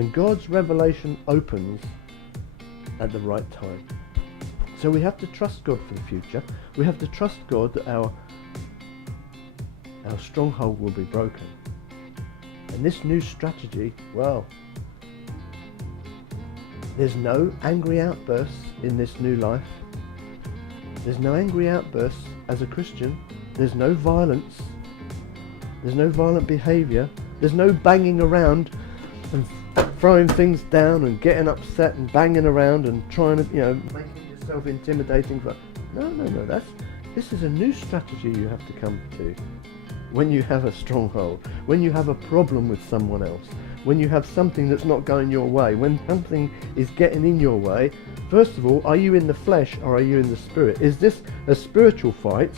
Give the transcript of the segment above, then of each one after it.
And God's revelation opens at the right time. So we have to trust God for the future. We have to trust God that our stronghold will be broken. And this new strategy, well, there's no angry outbursts in this new life. There's no angry outbursts as a Christian. There's no violence. There's no violent behaviour. There's no banging around and throwing things down and getting upset and banging around and trying to, making yourself intimidating. This is a new strategy you have to come to when you have a stronghold, when you have a problem with someone else, when you have something that's not going your way, when something is getting in your way. First of all, are you in the flesh or are you in the spirit? Is this a spiritual fight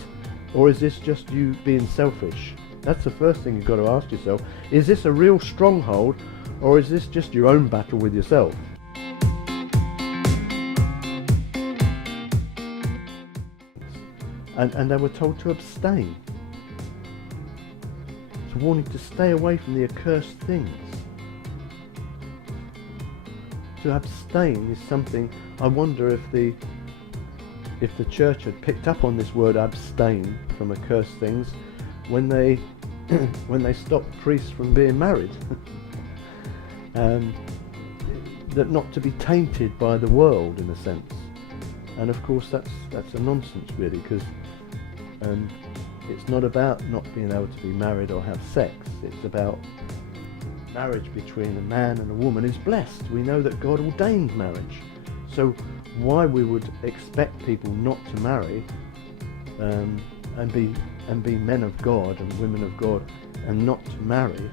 or is this just you being selfish? That's the first thing you've got to ask yourself. Is this a real stronghold or is this just your own battle with yourself? And they were told to abstain. It's a warning to stay away from the accursed things. To abstain is something, I wonder if the church had picked up on this word abstain from accursed things when they stopped priests from being married. That not to be tainted by the world, in a sense. And of course that's a nonsense, really, because it's not about not being able to be married or have sex. It's about marriage between a man and a woman is blessed. We know that God ordained marriage. So why we would expect people not to marry and be men of God and women of God and not to marry,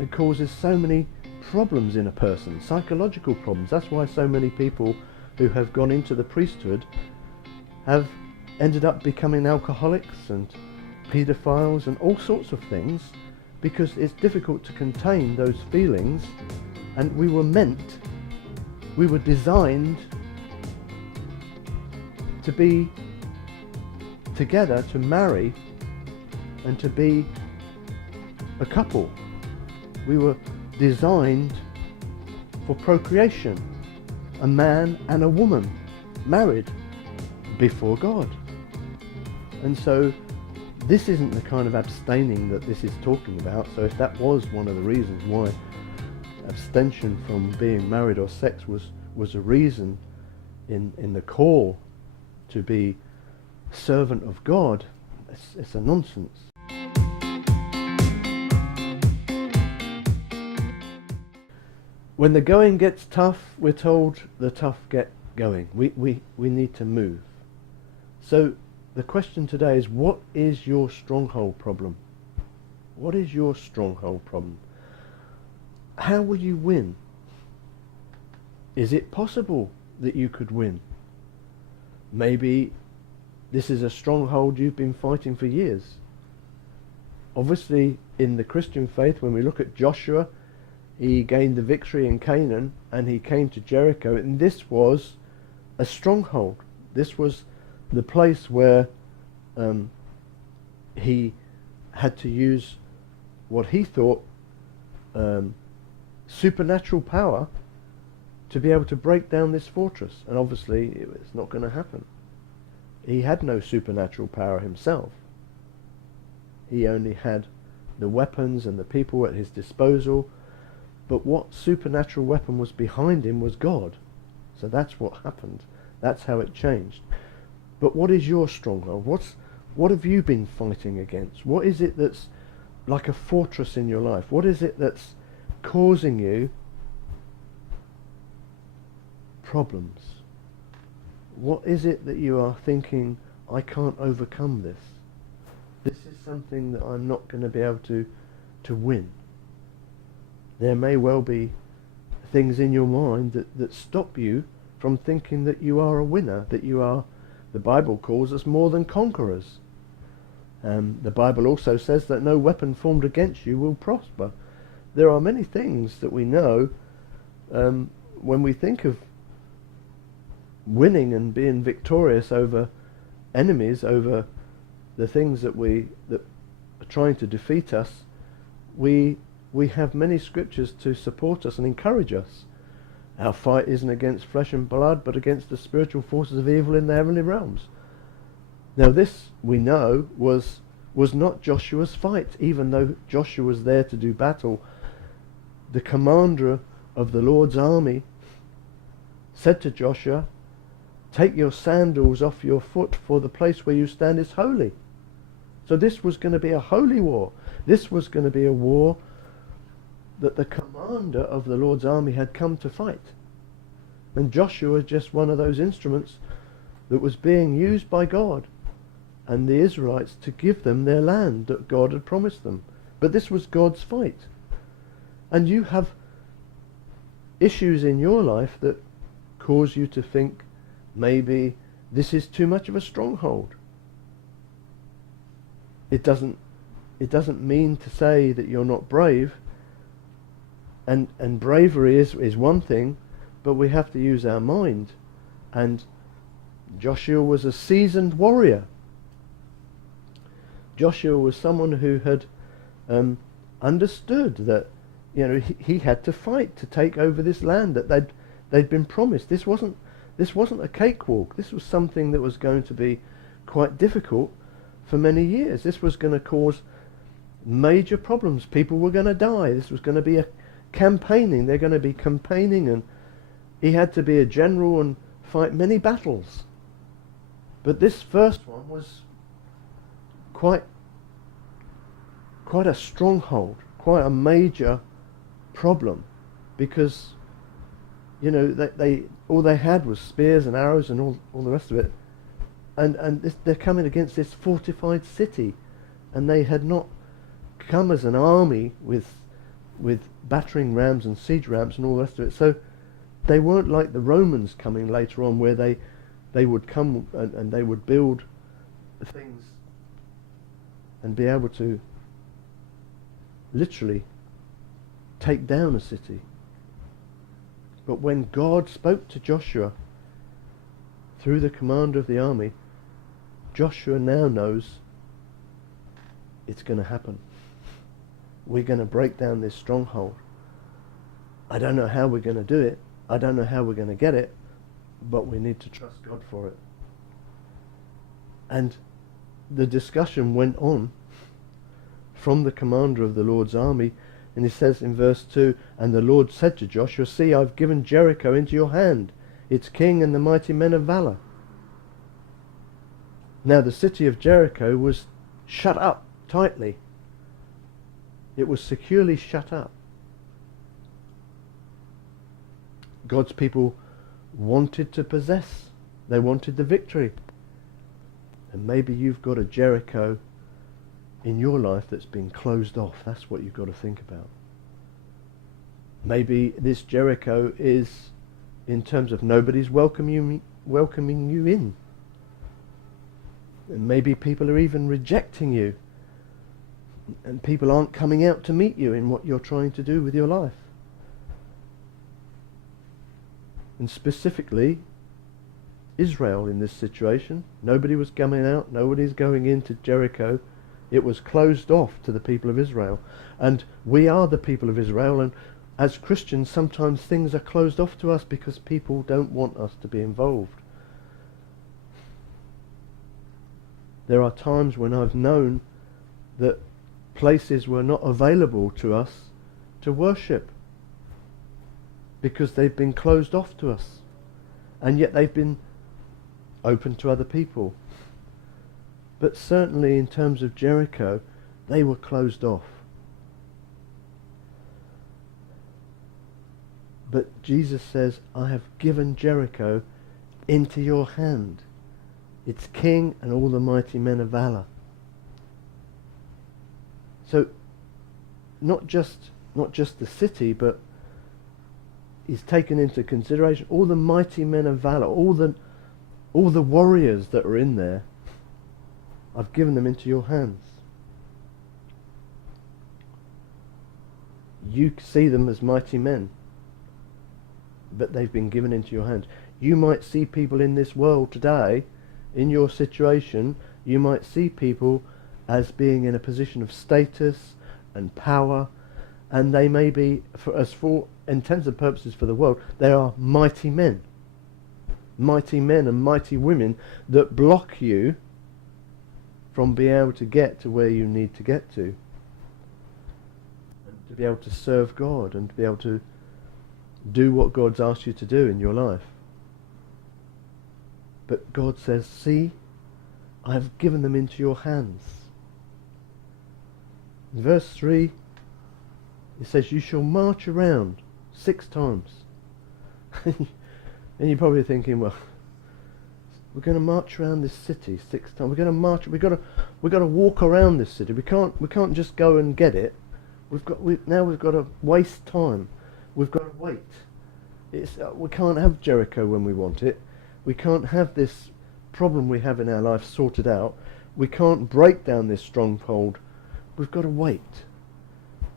it causes so many problems in a person, psychological problems. That's why so many people who have gone into the priesthood have ended up becoming alcoholics and paedophiles and all sorts of things, because it's difficult to contain those feelings. And we were designed to be together, to marry and to be a couple. We were designed for procreation, a man and a woman married before God. And so this isn't the kind of abstaining that this is talking about. So if that was one of the reasons why abstention from being married or sex was a reason in the call to be servant of God, it's a nonsense. When the going gets tough, we're told the tough get going. We need to move. So the question today is, what is your stronghold problem? What is your stronghold problem? How will you win? Is it possible that you could win? Maybe this is a stronghold you've been fighting for years. Obviously, in the Christian faith, when we look at Joshua, he gained the victory in Canaan and he came to Jericho, and this was a stronghold. This was the place where he had to use what he thought supernatural power to be able to break down this fortress. And obviously it's not going to happen. He had no supernatural power himself. He only had the weapons and the people at his disposal. But what supernatural weapon was behind him was God. So that's what happened. That's how it changed. But what is your stronghold? What have you been fighting against? What is it that's like a fortress in your life? What is it that's causing you problems? What is it that you are thinking, I can't overcome this? This is something that I'm not going to be able to win. There may well be things in your mind that stop you from thinking that you are a winner, that you are, the Bible calls us more than conquerors. The Bible also says that no weapon formed against you will prosper. There are many things that we know when we think of winning and being victorious over enemies, over the things that are trying to defeat us. We we have many scriptures to support us and encourage us. Our fight isn't against flesh and blood, but against the spiritual forces of evil in the heavenly realms. Now this, we know, was not Joshua's fight, even though Joshua was there to do battle. The commander of the Lord's army said to Joshua, take your sandals off your foot, for the place where you stand is holy. So this was going to be a holy war. This was going to be a war that the commander of the Lord's army had come to fight. And Joshua was just one of those instruments that was being used by God and the Israelites to give them their land that God had promised them. But this was God's fight. And you have issues in your life that cause you to think maybe this is too much of a stronghold. It doesn't mean to say that you're not brave, and bravery is one thing, but we have to use our mind. And Joshua was a seasoned warrior. Joshua was someone who had understood that, you know, he had to fight to take over this land that they'd been promised. This wasn't a cakewalk. This was something that was going to be quite difficult for many years. This was going to cause major problems. People were going to die. This was going to be a campaigning. They're going to be campaigning, and he had to be a general and fight many battles. But this first one was quite a stronghold, quite a major problem, because, you know, they all they had was spears and arrows and all the rest of it, and they're coming against this fortified city, and they had not come as an army with battering rams and siege rams and all the rest of it. So they weren't like the Romans coming later on, where they would come and they would build things and be able to literally take down a city. But when God spoke to Joshua through the commander of the army, Joshua now knows it's going to happen. We're going to break down this stronghold. I don't know how we're going to do it. I don't know how we're going to get it, but we need to trust God for it. And the discussion went on from the commander of the Lord's army, and he says in verse 2, and the Lord said to Joshua, see, I've given Jericho into your hand, its king and the mighty men of valor. Now the city of Jericho was shut up tightly. It was securely shut up. God's people wanted to possess. They wanted the victory. And maybe you've got a Jericho in your life that's been closed off. That's what you've got to think about. Maybe this Jericho is in terms of nobody's welcoming you in. And maybe people are even rejecting you. And people aren't coming out to meet you in what you're trying to do with your life. And specifically, Israel in this situation. Nobody was coming out. Nobody's going into Jericho. It was closed off to the people of Israel. And we are the people of Israel. And as Christians, sometimes things are closed off to us because people don't want us to be involved. There are times when I've known that places were not available to us to worship because they've been closed off to us, and yet they've been open to other people. But certainly in terms of Jericho, they were closed off. But Jesus says, I have given Jericho into your hand, its king and all the mighty men of valor. So not just the city, but he's taken into consideration all the mighty men of valor, all the warriors that are in there. I've given them into your hands. You see them as mighty men, but they've been given into your hands. You might see people in this world today, in your situation, you might see people as being in a position of status and power and they may be, for intents and purposes for the world, they are mighty men and mighty women that block you from being able to get to where you need to get to, and to be able to serve God and to be able to do what God's asked you to do in your life. But God says, see, I have given them into your hands. In verse 3, it says, you shall march around 6 times. And you're probably thinking, well, we're going to march around this city 6 times. We're going to march. We've got to walk around this city. We can't just go and get it. Now we've got to waste time. We've got to wait. We can't have Jericho when we want it. We can't have this problem we have in our life sorted out. We can't break down this stronghold. We've got to wait.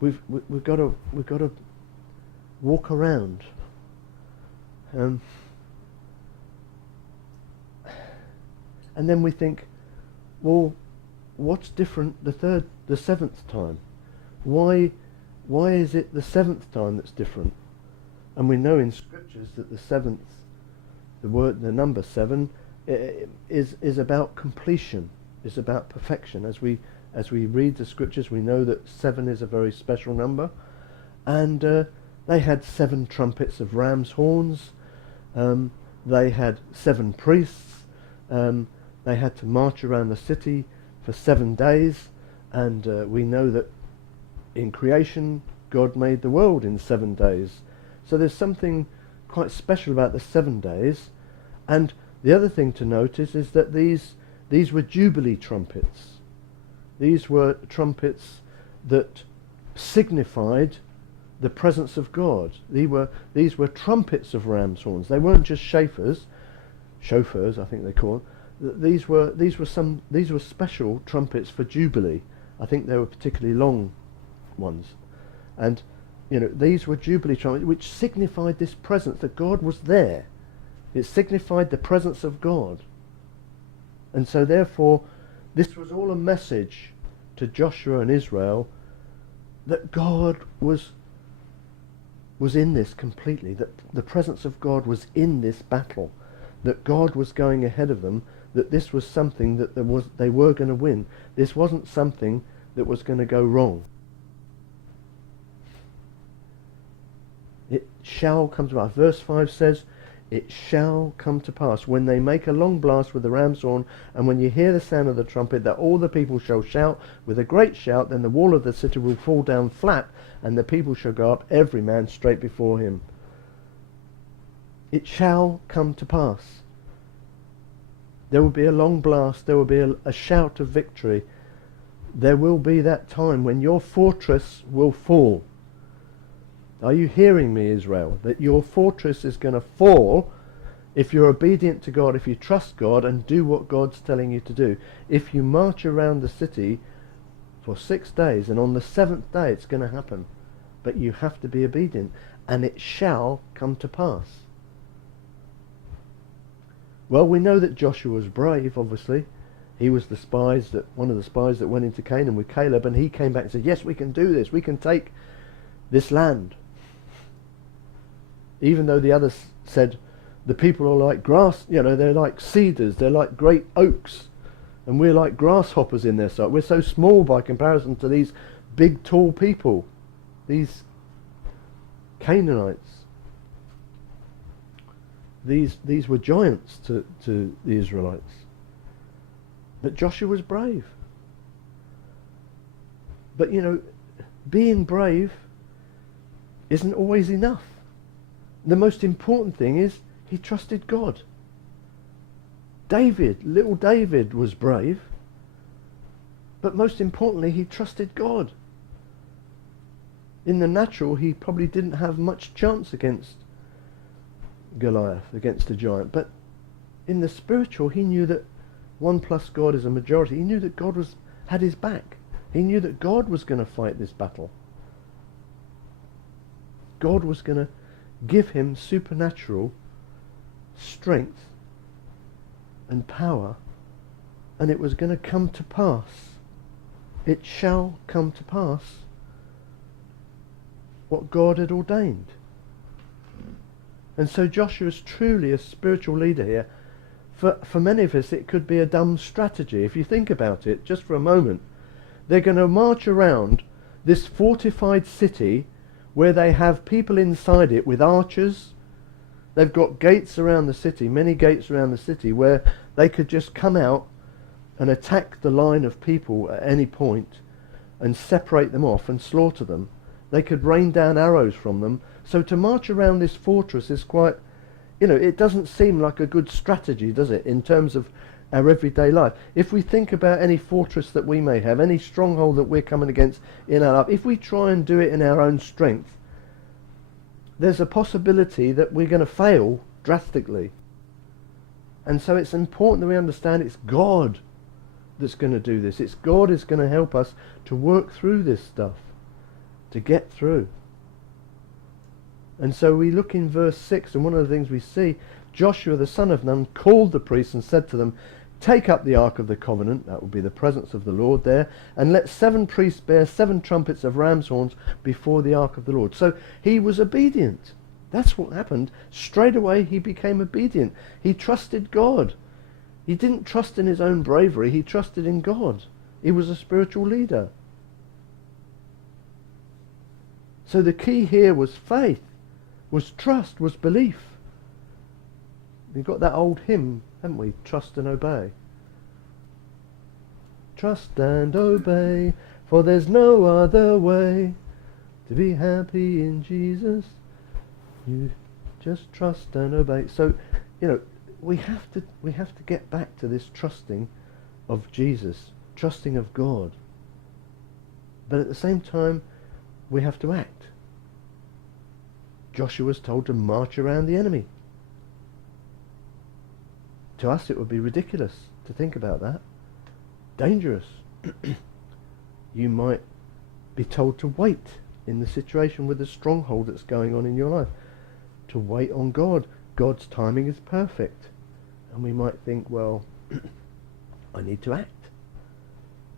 We've got to walk around. And then we think, well, what's different the 7th time? Why is it the 7th time that's different? And we know in scriptures that the 7th, the number 7, is about completion, is about perfection. As we read the scriptures, we know that 7 is a very special number, and they had 7 trumpets of ram's horns. They had 7 priests. They had to march around the city for 7 days, and we know that in creation God made the world in 7 days. So there's something quite special about the 7 days. And the other thing to notice is that these were jubilee trumpets. These were trumpets that signified the presence of God. These were trumpets of ram's horns. They weren't just chauffeurs, I think they call them. These were special trumpets for jubilee. I think they were particularly long ones, and these were jubilee trumpets, which signified this presence, that God was there. It signified the presence of God, and so therefore this was all a message to Joshua and Israel that God was in this completely, that the presence of God was in this battle, that God was going ahead of them, that this was something that they were going to win. This wasn't something that was going to go wrong. It shall come to pass. Verse 5 says, it shall come to pass when they make a long blast with the ram's horn, and when you hear the sound of the trumpet, that all the people shall shout with a great shout. Then the wall of the city will fall down flat, and the people shall go up, every man straight before him. It shall come to pass. There will be a long blast. There will be a shout of victory. There will be that time when your fortress will fall. Are you hearing me, Israel? That your fortress is going to fall if you're obedient to God, if you trust God and do what God's telling you to do. If you march around the city for 6 days, and on the 7th day it's going to happen. But you have to be obedient, and it shall come to pass. Well, we know that Joshua was brave, obviously. He was one of the spies that went into Canaan with Caleb, and he came back and said, yes, we can do this. We can take this land. Even though the others said, the people are like grass, they're like cedars, they're like great oaks, and we're like grasshoppers in their sight. We're so small by comparison to these big, tall people, these Canaanites. These were giants to the Israelites. But Joshua was brave. But being brave isn't always enough. The most important thing is he trusted God. Little David was brave, but most importantly he trusted God. In the natural, he probably didn't have much chance against Goliath, against a giant, but in the spiritual he knew that 1 plus God is a majority. He knew that God had his back. He knew that God was going to fight this battle. God was going to give him supernatural strength and power, and it was going to come to pass. It shall come to pass what God had ordained. And so Joshua is truly a spiritual leader here. For many of us, it could be a dumb strategy. If you think about it, just for a moment, they're going to march around this fortified city where they have people inside it with archers. They've got gates around the city, many gates around the city, where they could just come out and attack the line of people at any point and separate them off and slaughter them. They could rain down arrows from them. So to march around this fortress is quite, it doesn't seem like a good strategy, does it, in terms of our everyday life? If we think about any fortress that we may have, any stronghold that we're coming against in our life, if we try and do it in our own strength, there's a possibility that we're going to fail drastically. And so it's important that we understand it's God that's going to do this. It's God is going to help us to work through this stuff, to get through. And so we look in verse 6, and one of the things we see, Joshua the son of Nun called the priests and said to them, take up the ark of the covenant, that will be the presence of the Lord there, and let 7 priests bear 7 trumpets of ram's horns before the ark of the Lord. So he was obedient. That's what happened. Straight away he became obedient. He trusted God. He didn't trust in his own bravery, he trusted in God. He was a spiritual leader. So the key here was faith, was trust, was belief. We've got that old hymn, haven't we? Trust and obey. Trust and obey, for there's no other way to be happy in Jesus. You just trust and obey. So, we have to get back to this trusting of Jesus, trusting of God. But at the same time, we have to act. Joshua was told to march around the enemy. To us it would be ridiculous to think about that. Dangerous. You might be told to wait in the situation with the stronghold that's going on in your life. To wait on God. God's timing is perfect. And we might think, well, I need to act.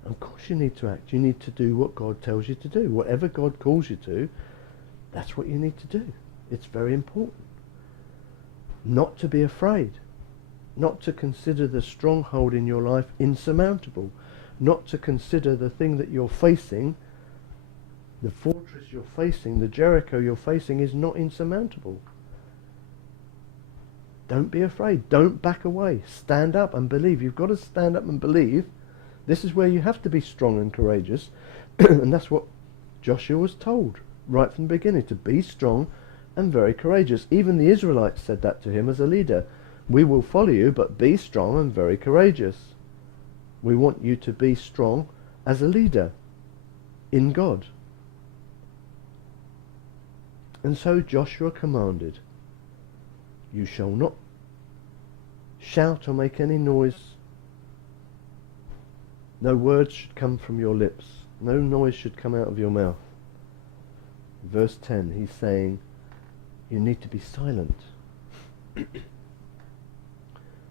Of course you need to act. You need to do what God tells you to do. Whatever God calls you to, that's what you need to do. It's very important. Not to be afraid. Not to consider the stronghold in your life insurmountable. Not to consider the thing that you're facing, the fortress you're facing, the Jericho you're facing is not insurmountable. Don't be afraid. Don't back away. Stand up and believe. You've got to stand up and believe. This is where you have to be strong and courageous. And that's what Joshua was told right from the beginning, to be strong and very courageous. Even the Israelites said that to him as a leader. We will follow you, but be strong and very courageous. We want you to be strong as a leader in God. And so Joshua commanded, you shall not shout or make any noise. No words should come from your lips. No noise should come out of your mouth. Verse 10, he's saying, you need to be silent.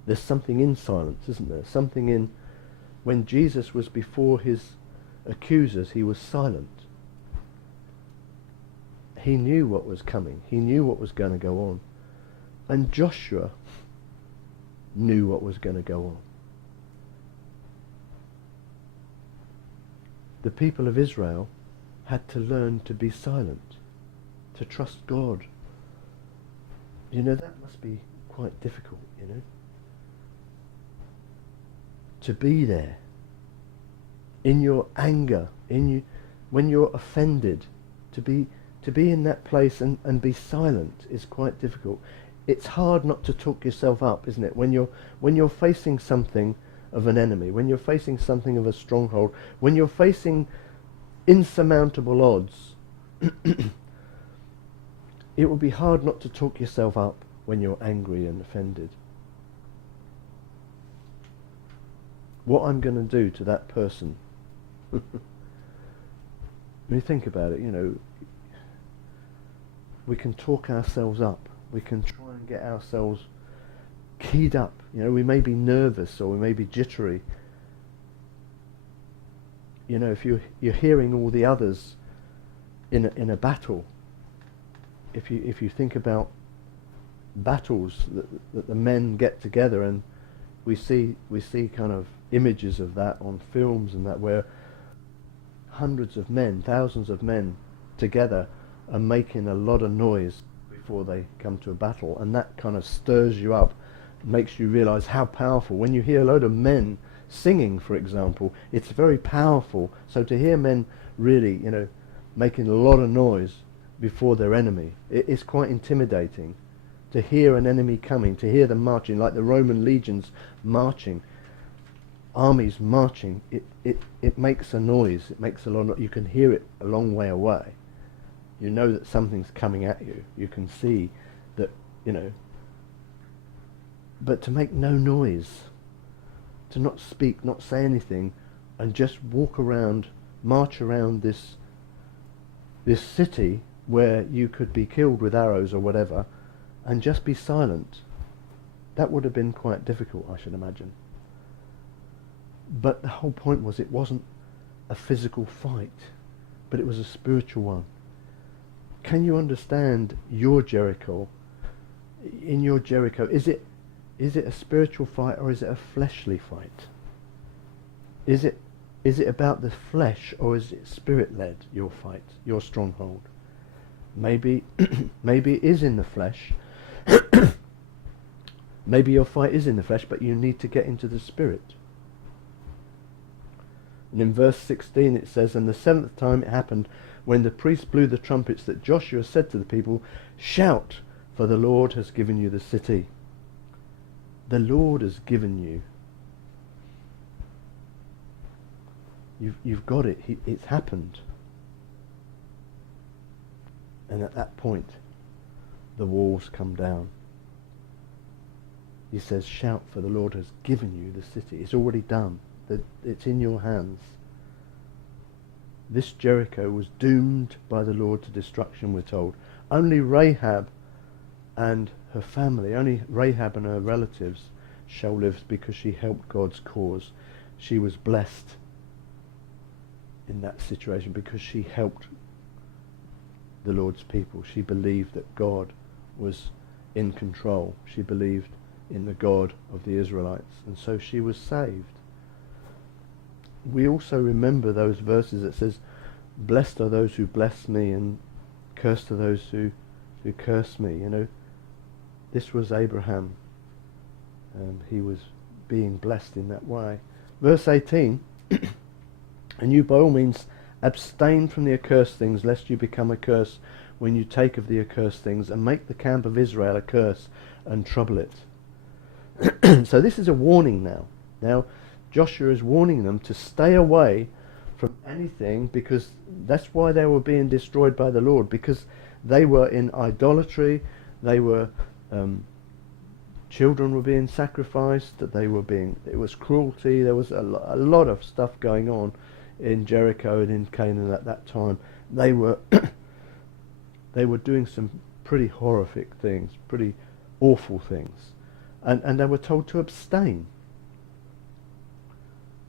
There's something in silence, isn't there? Something in, when Jesus was before his accusers, he was silent. He knew what was coming. He knew what was going to go on. And Joshua knew what was going to go on. The people of Israel had to learn to be silent, to trust God. That must be quite difficult, To be there, in your anger, when you're offended, to be in that place and be silent is quite difficult. It's hard not to talk yourself up, isn't it? When you're facing something of an enemy, when you're facing something of a stronghold, when you're facing insurmountable odds, it will be hard not to talk yourself up when you're angry and offended. What I'm going to do to that person. When you think about it, we can talk ourselves up. We can try and get ourselves keyed up. We may be nervous or we may be jittery. If you're hearing all the others in a battle, if you think about battles that the men get together, and we see kind of images of that on films and that, where hundreds of men, thousands of men together are making a lot of noise before they come to a battle, and that kind of stirs you up, makes you realize how powerful. When you hear a load of men singing, for example, it's very powerful. So to hear men really, making a lot of noise before their enemy, it's quite intimidating. To hear an enemy coming, to hear them marching, like the Roman legions marching, armies marching, it makes a noise. It makes a lot. You can hear it a long way away. You know that something's coming at you. You can see that, But to make no noise, to not speak, not say anything, and just walk around, march around this city where you could be killed with arrows or whatever, and just be silent, that would have been quite difficult, I should imagine. But the whole point was, it wasn't a physical fight, but it was a spiritual one. Can you understand your Jericho? In your Jericho, is it a spiritual fight, or is it a fleshly fight? Is it about the flesh, or is it spirit-led, your fight, your stronghold? Maybe it is in the flesh. Maybe your fight is in the flesh, but you need to get into the spirit. And in verse 16 it says, "And the 7th time it happened, when the priest blew the trumpets, that Joshua said to the people, 'Shout, for the Lord has given you the city.'" The Lord has given you. You've got it. It's happened. And at that point, the walls come down. He says, "Shout, for the Lord has given you the city." It's already done. It's in your hands. This Jericho was doomed by the Lord to destruction, we're told. Only Rahab and her family, only Rahab and her relatives shall live, because she helped God's cause. She was blessed in that situation because she helped the Lord's people. She believed that God was in control. She believed in the God of the Israelites, and so she was saved. We also remember those verses that says, "Blessed are those who bless me, and cursed are those who curse me." This was Abraham. He was being blessed in that way. Verse 18, "And you by all means abstain from the accursed things, lest you become a curse when you take of the accursed things, and make the camp of Israel a curse, and trouble it." So this is a warning now. Now Joshua is warning them to stay away from anything, because that's why they were being destroyed by the Lord, because they were in idolatry. They were children were being sacrificed. It was cruelty. There was a lot of stuff going on in Jericho and in Canaan at that time. They were they were doing some pretty horrific things, pretty awful things, and they were told to abstain.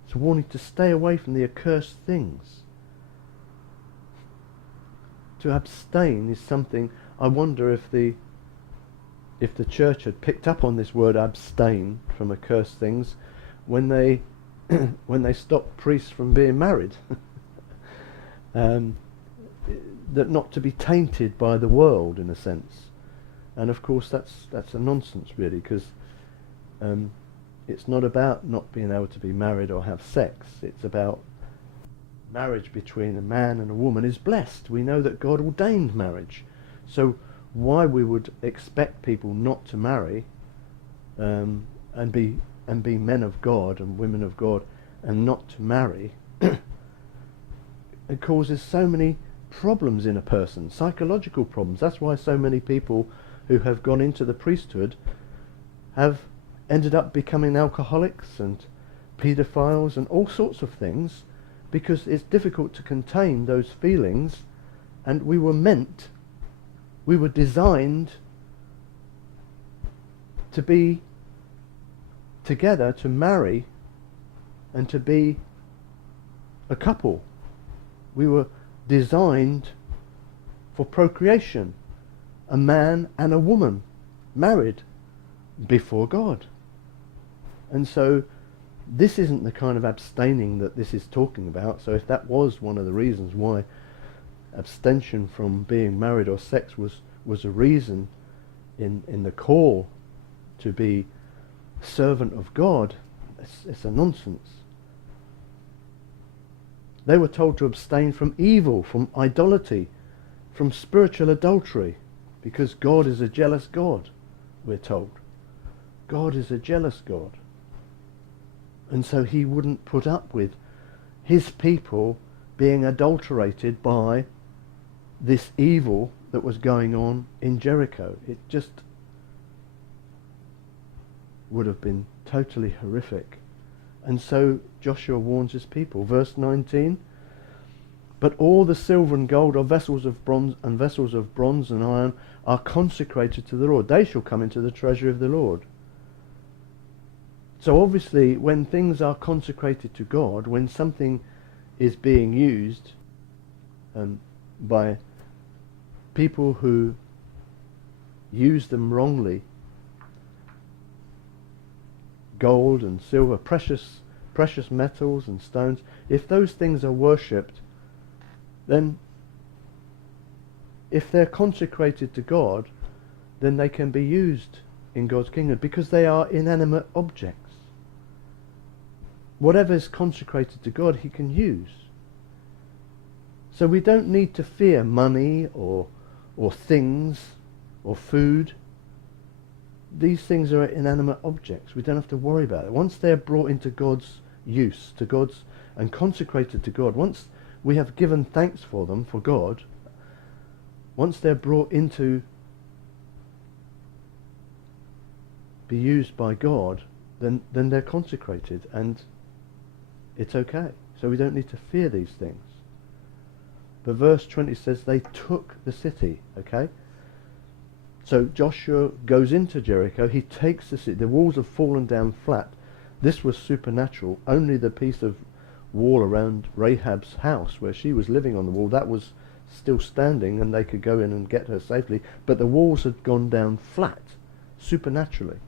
It's a warning to stay away from the accursed things. To abstain is something, I wonder if the church had picked up on this word abstain from accursed things when they stopped priests from being married. That not to be tainted by the world, in a sense. And of course that's a nonsense, really, because it's not about not being able to be married or have sex. It's about marriage between a man and a woman is blessed. We know that God ordained marriage. So why we would expect people not to marry and be men of God and women of God and not to marry, it causes so many problems in a person, psychological problems. That's why so many people who have gone into the priesthood have ended up becoming alcoholics and paedophiles and all sorts of things, because it's difficult to contain those feelings. And we were designed to be together, to marry and to be a couple. We were designed for procreation. a man and a woman married before God. And so this isn't the kind of abstaining that this is talking about. So if that was one of the reasons why abstention from being married or sex was a reason in the call to be servant of God, it's a nonsense. They were told to abstain from evil, from idolatry, from spiritual adultery, because God is a jealous God, we're told. God is a jealous God. And so he wouldn't put up with his people being adulterated by this evil that was going on in Jericho. It just would have been totally horrific. And so Joshua warns his people. Verse 19, but all the silver and gold are vessels of bronze and iron are consecrated to the Lord. They shall come into the treasury of the Lord. So obviously when things are consecrated to God, when something is being used by people who use them wrongly, gold and silver, precious metals and stones, if those things are worshipped, then if they're consecrated to God, then they can be used in God's kingdom because they are inanimate objects. Whatever is consecrated to God, he can use. So we don't need to fear money or things or food. These things are inanimate objects. We don't have to worry about it. Once they're brought into God's use, to God's, and consecrated to God, once we have given thanks for them, for God, once they're brought into be used by God, then they're consecrated and it's okay. So we don't need to fear these things. But verse 20 says they took the city, okay? So Joshua goes into Jericho, he takes the city, the walls have fallen down flat. This was supernatural. Only the piece of wall around Rahab's house where she was living on the wall, that was still standing and they could go in and get her safely. But the walls had gone down flat, supernaturally.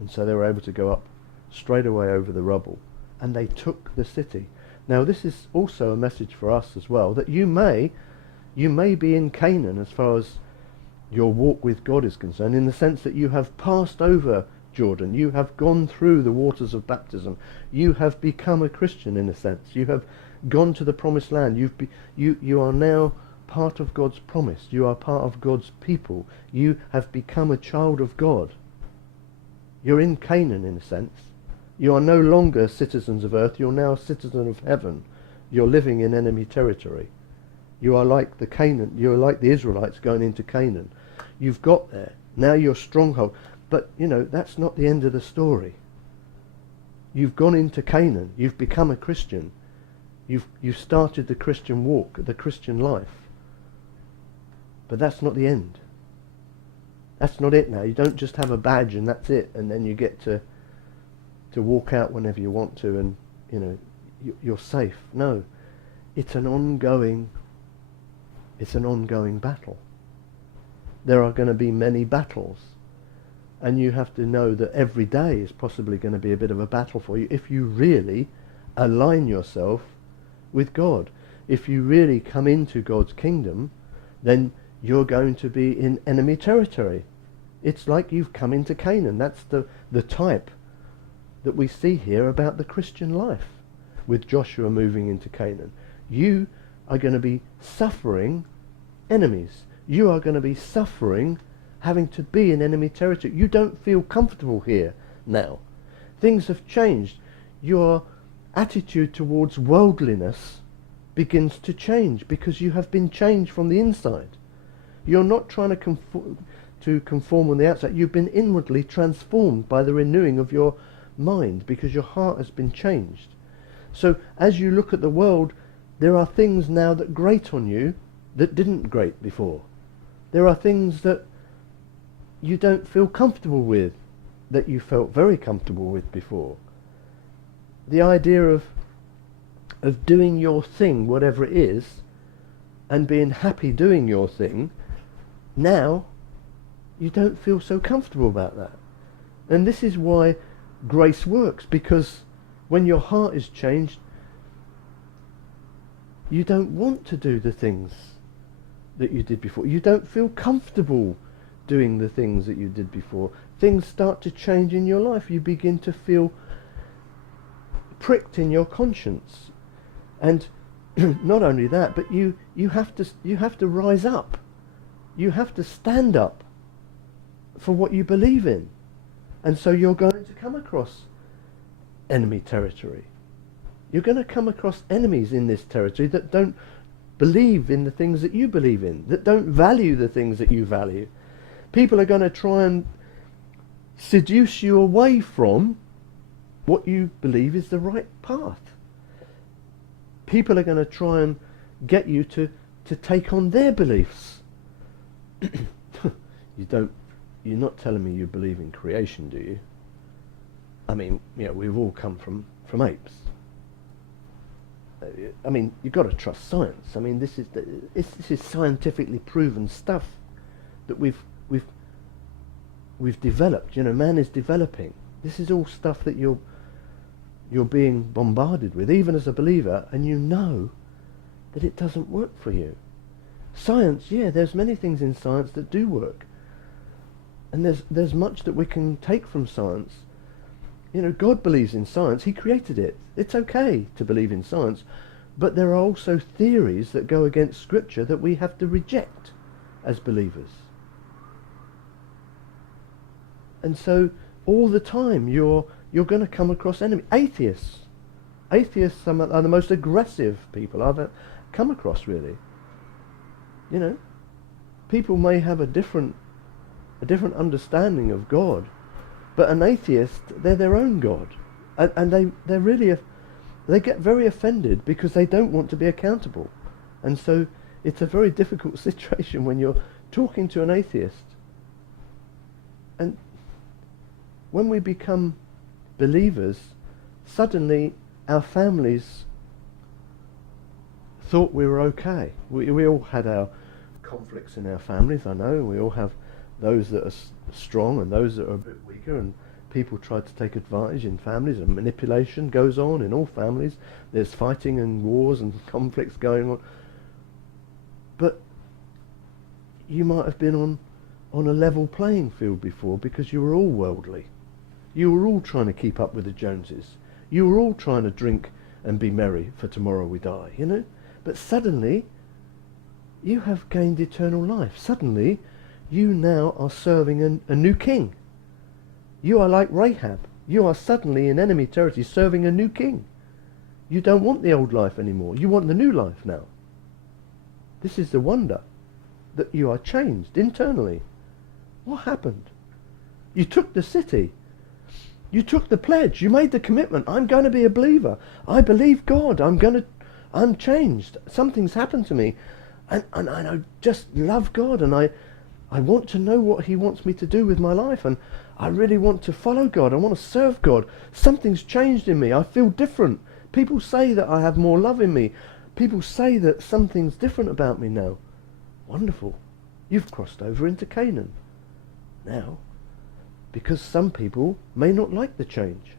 And so they were able to go up straight away over the rubble. And they took the city. Now this is also a message for us as well, that you may be in Canaan as far as your walk with God is concerned, in the sense that you have passed over Jordan, you have gone through the waters of baptism, you have become a Christian in a sense, you have gone to the promised land, you are now part of God's promise, you are part of God's people, you have become a child of God. You're in Canaan in a sense. You are no longer citizens of earth, you're now a citizen of heaven. You're living in enemy territory. You are like you're like the Israelites going into Canaan. You've got there. Now you're Stronghold. But, that's not the end of the story. You've gone into Canaan. You've become a Christian. You've started the Christian walk, the Christian life. But that's not the end. That's not it now. You don't just have a badge and that's it, and then you get to walk out whenever you want to and, you're safe. No. It's an ongoing battle. There are going to be many battles. And you have to know that every day is possibly going to be a bit of a battle for you if you really align yourself with God. If you really come into God's kingdom, then you're going to be in enemy territory. It's like you've come into Canaan. That's the type that we see here about the Christian life with Joshua moving into Canaan. You are going to be suffering enemies. You are going to be suffering having to be in enemy territory. You don't feel comfortable here now. Things have changed. Your attitude towards worldliness begins to change because you have been changed from the inside. You're not trying to conform on the outside. You've been inwardly transformed by the renewing of your mind because your heart has been changed. So as you look at the world, there are things now that grate on you that didn't grate before. There are things that you don't feel comfortable with that you felt very comfortable with before. The idea of doing your thing, whatever it is, and being happy doing your thing, now you don't feel so comfortable about that. And this is why grace works, because when your heart is changed, you don't want to do the things that you did before. You don't feel comfortable doing the things that you did before. Things start to change in your life. You begin to feel pricked in your conscience. And not only that, but you have to rise up. You have to stand up for what you believe in. And so you're going to come across enemy territory. You're going to come across enemies in this territory that don't believe in the things that you believe in, that don't value the things that you value. People are going to try and seduce you away from what you believe is the right path. People are going to try and get you to take on their beliefs. You're not telling me you believe in creation, do you? I mean, we've all come from apes. I mean, you've got to trust science. I mean, this is scientifically proven stuff that we've developed. Man is developing. This is all stuff that you're being bombarded with, even as a believer, and you know that it doesn't work for you. Science, there's many things in science that do work, and there's much that we can take from science. God believes in science. He created it. It's okay to believe in science, but there are also theories that go against Scripture that we have to reject as believers. And so all the time you're going to come across enemies. Atheists are the most aggressive people I've come across, really. People may have a different understanding of God, but an atheist, they're their own God, and they get very offended because they don't want to be accountable, and so it's a very difficult situation when you're talking to an atheist. And when we become believers, suddenly our families thought we were okay. We all had our conflicts in our families, I know. We all have those that are strong and those that are a bit weaker, and people try to take advantage in families, and manipulation goes on in all families. There's fighting and wars and conflicts going on. But you might have been on a level playing field before, because you were all worldly. You were all trying to keep up with the Joneses. You were all trying to drink and be merry, for tomorrow we die, But suddenly, you have gained eternal life. Suddenly, you now are serving a new king. You are like Rahab. You are suddenly in enemy territory serving a new king. You don't want the old life anymore. You want the new life now. This is the wonder, that you are changed internally. What happened? You took the city. You took the pledge. You made the commitment. I'm going to be a believer. I believe God. I'm changed. Something's happened to me. And I just love God, and I want to know what He wants me to do with my life, and I really want to follow God. I want to serve God. Something's changed in me. I feel different. People say that I have more love in me. People say that something's different about me now. Wonderful. You've crossed over into Canaan. Now, because some people may not like the change,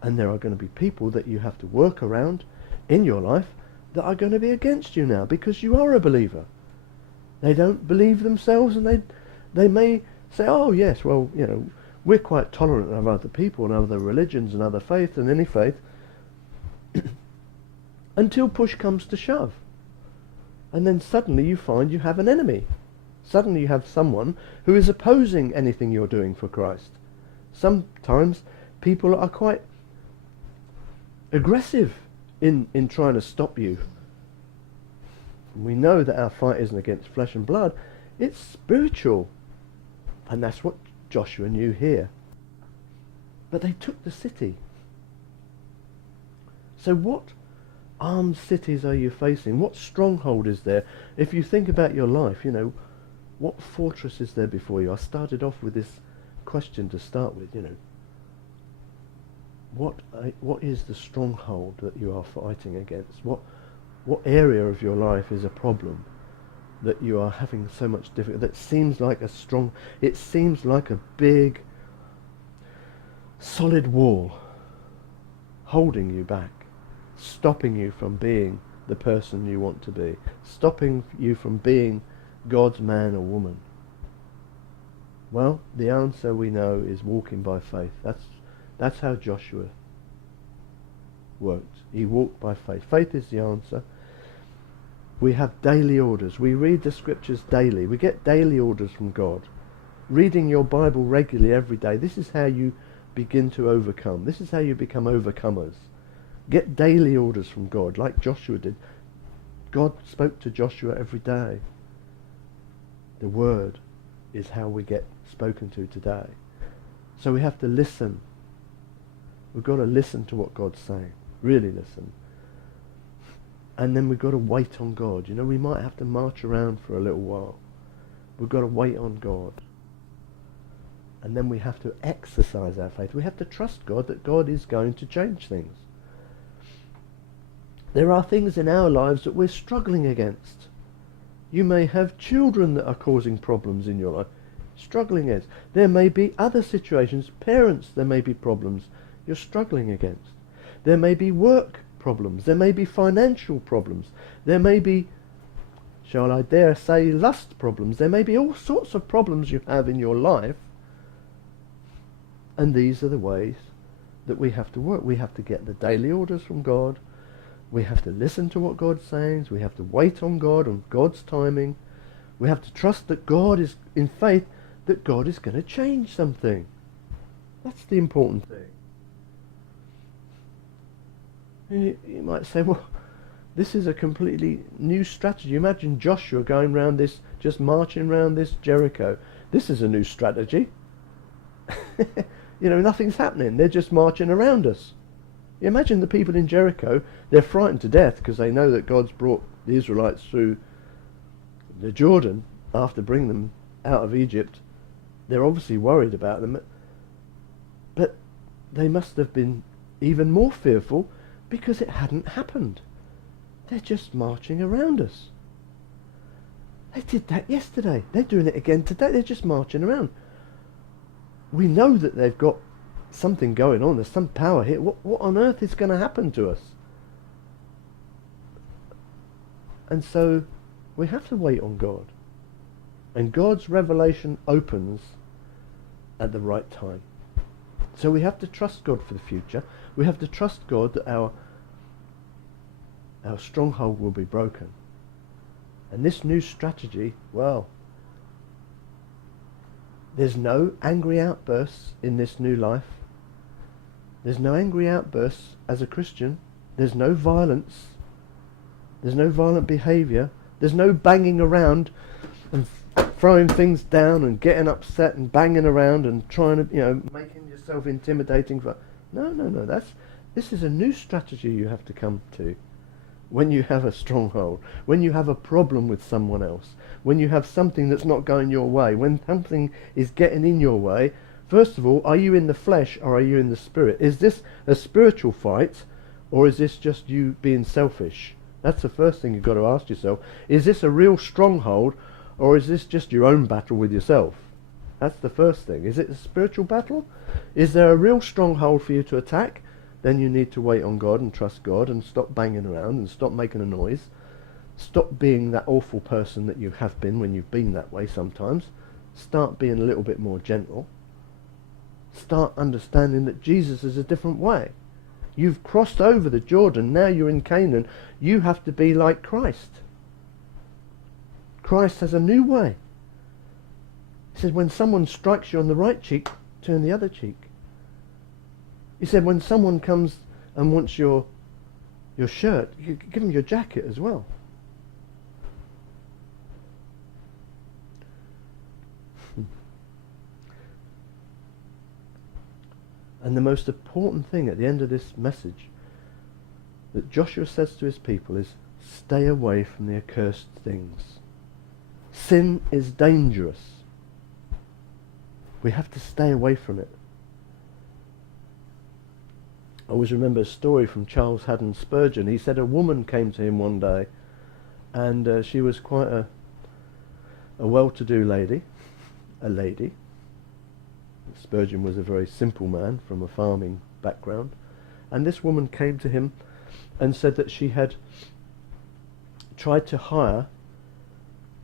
and there are going to be people that you have to work around in your life that are going to be against you now, because you are a believer. They don't believe themselves, and they may say, oh yes, well, we're quite tolerant of other people and other religions and other faiths and any faith, until push comes to shove. And then suddenly you find you have an enemy. Suddenly you have someone who is opposing anything you're doing for Christ. Sometimes people are quite aggressive in trying to stop you. We know that our fight isn't against flesh and blood, it's spiritual. And that's what Joshua knew here. But they took the city. So what armed cities are you facing? What stronghold is there? If you think about your life, what fortress is there before you? I started off with this question to start with, What is the stronghold that you are fighting against? What area of your life is a problem? that you are having so much difficulty? That seems like it seems like a big, solid wall holding you back, stopping you from being the person you want to be, stopping you from being God's man or woman. Well, the answer we know is walking by faith. That's how Joshua worked. He walked by faith. Faith is the answer. We have daily orders. We read the scriptures daily. We get daily orders from God. Reading your Bible regularly every day. This is how you begin to overcome. This is how you become overcomers. Get daily orders from God, like Joshua did. God spoke to Joshua every day. The word is how we get spoken to today. So we have to listen. We've got to listen to what God's saying. Really listen. And then we've got to wait on God. You know, we might have to march around for a little while. We've got to wait on God. And then we have to exercise our faith. We have to trust God that God is going to change things. There are things in our lives that we're struggling against. You may have children that are causing problems in your life. Struggling against. There may be other situations, parents, there may be problems you're struggling against. There may be work problems. There may be financial problems. There may be, shall I dare say, lust problems. There may be all sorts of problems you have in your life. And these are the ways that we have to work. We have to get the daily orders from God. We have to listen to what God says. We have to wait on God, on God's timing. We have to trust that God is, in faith, that God is going to change something. That's the important thing. You might say, well, this is a completely new strategy. Imagine Joshua going around this, just marching around this Jericho. This is a new strategy. You know, nothing's happening. They're just marching around us. You imagine the people in Jericho, they're frightened to death because they know that God's brought the Israelites through the Jordan after bringing them out of Egypt. They're obviously worried about them. But they must have been even more fearful because it hadn't happened. They're just marching around us. They did that yesterday. They're doing it again today. They're just marching around. We know that they've got something going on. There's some power here. What on earth is going to happen to us? And so we have to wait on God. And God's revelation opens at the right time. So we have to trust God for the future. We have to trust God that our stronghold will be broken. And this new strategy, well, there's no angry outbursts in this new life. There's no angry outbursts as a Christian. There's no violence. There's no violent behaviour. There's no banging around and throwing things down and getting upset and banging around and trying to, making yourself intimidating. No. This is a new strategy you have to come to when you have a stronghold, when you have a problem with someone else, when you have something that's not going your way, when something is getting in your way. First of all, are you in the flesh or are you in the spirit? Is this a spiritual fight or is this just you being selfish? That's the first thing you've got to ask yourself. Is this a real stronghold or is this just your own battle with yourself? That's the first thing. Is it a spiritual battle? Is there a real stronghold for you to attack? Then you need to wait on God and trust God and stop banging around and stop making a noise. Stop being that awful person that you have been when you've been that way sometimes. Start being a little bit more gentle. Start understanding that Jesus is a different way. You've crossed over the Jordan, now you're in Canaan. You have to be like Christ. Christ has a new way. He says when someone strikes you on the right cheek, turn the other cheek. He said when someone comes and wants your shirt, you give them your jacket as well. And the most important thing at the end of this message that Joshua says to his people is, stay away from the accursed things. Sin is dangerous. We have to stay away from it. I always remember a story from Charles Haddon Spurgeon. He said a woman came to him one day and she was quite a well-to-do lady, a lady. Spurgeon was a very simple man from a farming background, and this woman came to him and said that she had tried to hire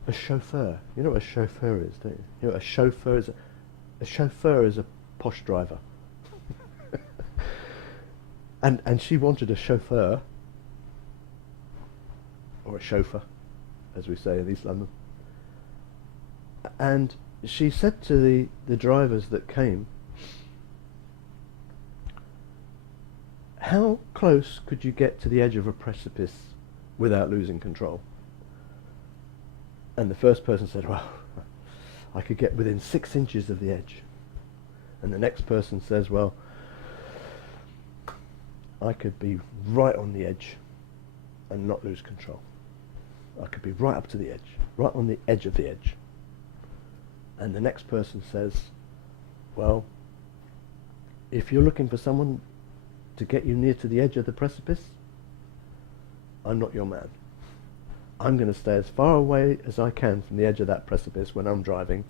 a chauffeur. You know what a chauffeur is, don't you? You know what a chauffeur is a posh driver. and she wanted a chauffeur, or a chauffeur, as we say in East London. And she said to the drivers that came, how close could you get to the edge of a precipice without losing control? And the first person said, well, I could get within 6 inches of the edge. And the next person says, well, I could be right on the edge and not lose control. I could be right up to the edge, right on the edge of the edge. And the next person says, well, if you're looking for someone to get you near to the edge of the precipice, I'm not your man. I'm going to stay as far away as I can from the edge of that precipice when I'm driving,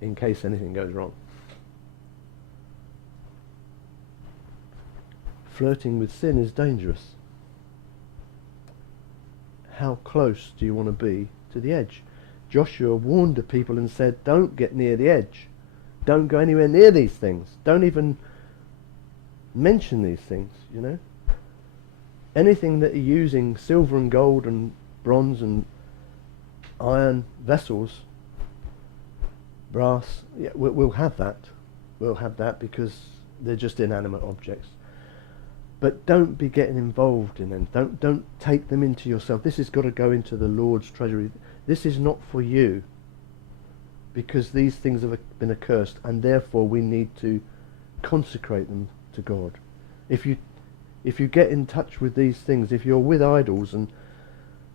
in case anything goes wrong. Flirting with sin is dangerous. How close do you want to be to the edge? Joshua warned the people and said, don't get near the edge. Don't go anywhere near these things. Don't even mention these things, you know. Anything that you're using silver and gold and bronze and iron vessels, brass, yeah, we'll have that. We'll have that because they're just inanimate objects. But don't be getting involved in them. Don't take them into yourself. This has got to go into the Lord's treasury. This is not for you, because these things have been accursed, and therefore we need to consecrate them to God. If you get in touch with these things, if you're with idols, and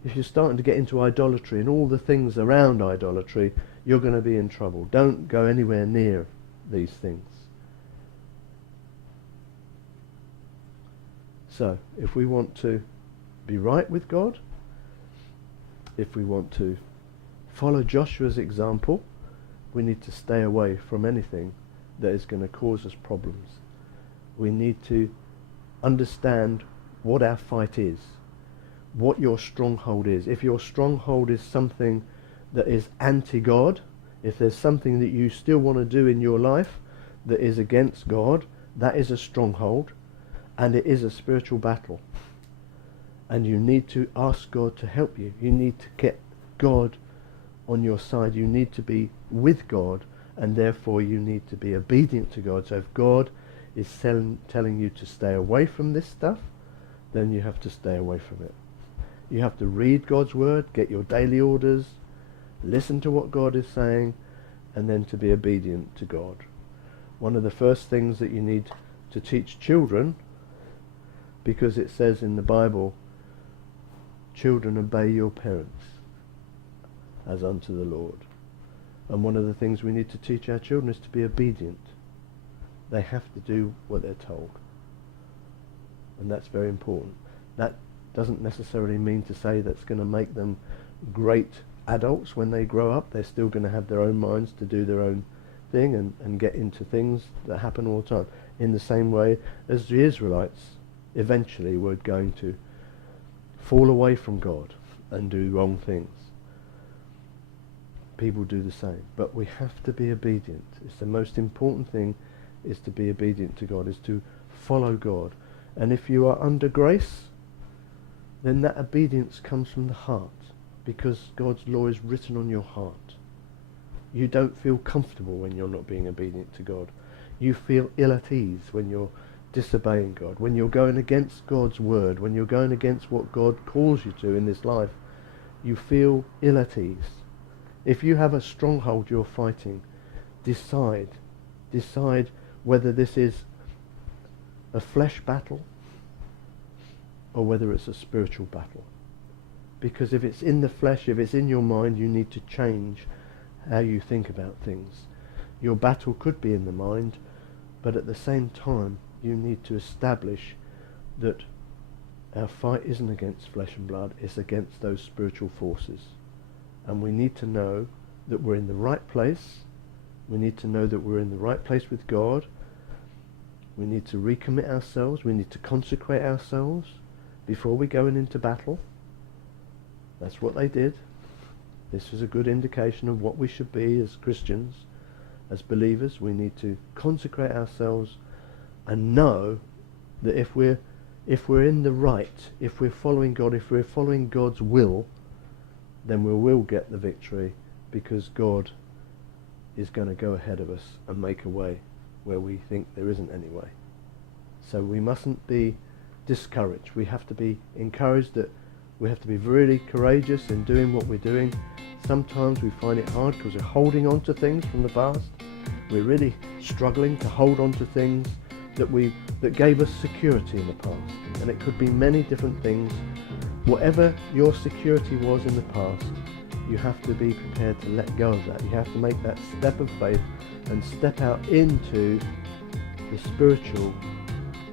if you're starting to get into idolatry and all the things around idolatry, you're going to be in trouble. Don't go anywhere near these things. So, if we want to be right with God, if we want to follow Joshua's example, we need to stay away from anything that is going to cause us problems. We need to understand what our fight is, what your stronghold is. If your stronghold is something that is anti-God, if there's something that you still want to do in your life that is against God, that is a stronghold, and it is a spiritual battle. And you need to ask God to help you. You need to get God on your side. You need to be with God, and therefore you need to be obedient to God. So if God is telling you to stay away from this stuff, then you have to stay away from it. You have to read God's word, get your daily orders, listen to what God is saying, and then to be obedient to God. One of the first things that you need to teach children, because it says in the Bible, children, obey your parents as unto the Lord. And one of the things we need to teach our children is to be obedient. They have to do what they're told. And that's very important. That doesn't necessarily mean to say that's going to make them great adults when they grow up. They're still going to have their own minds to do their own thing and get into things that happen all the time. In the same way as the Israelites eventually were going to fall away from God and do wrong things. People do the same. But we have to be obedient. It's the most important thing, is to be obedient to God, is to follow God. And if you are under grace, then that obedience comes from the heart, because God's law is written on your heart. You don't feel comfortable when you're not being obedient to God. You feel ill at ease when you're disobeying God, when you're going against God's word, when you're going against what God calls you to in this life. You feel ill at ease. If you have a stronghold you're fighting, decide whether this is a flesh battle or whether it's a spiritual battle. Because if it's in the flesh, if it's in your mind, you need to change how you think about things. Your battle could be in the mind, but at the same time you need to establish that our fight isn't against flesh and blood, it's against those spiritual forces. And we need to know that we're in the right place. We need to know that we're in the right place with God. We need to recommit ourselves. We need to consecrate ourselves before we go into battle. That's what they did. This is a good indication of what we should be as Christians, as believers. We need to consecrate ourselves and know that if we're in the right, if we're following God, if we're following God's will, then we will get the victory, because God is going to go ahead of us and make a way where we think there isn't any way. So we mustn't be discouraged. We have to be encouraged, that we have to be really courageous in doing what we're doing. Sometimes we find it hard because we're holding on to things from the past. We're really struggling to hold on to things that gave us security in the past. And it could be many different things. Whatever your security was in the past, you have to be prepared to let go of that. You have to make that step of faith and step out into the spiritual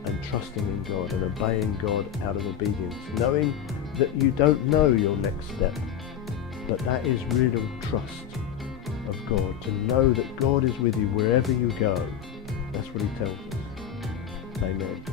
and trusting in God and obeying God out of obedience, knowing that you don't know your next step, but that is real trust of God, to know that God is with you wherever you go. That's what he tells us. Amen.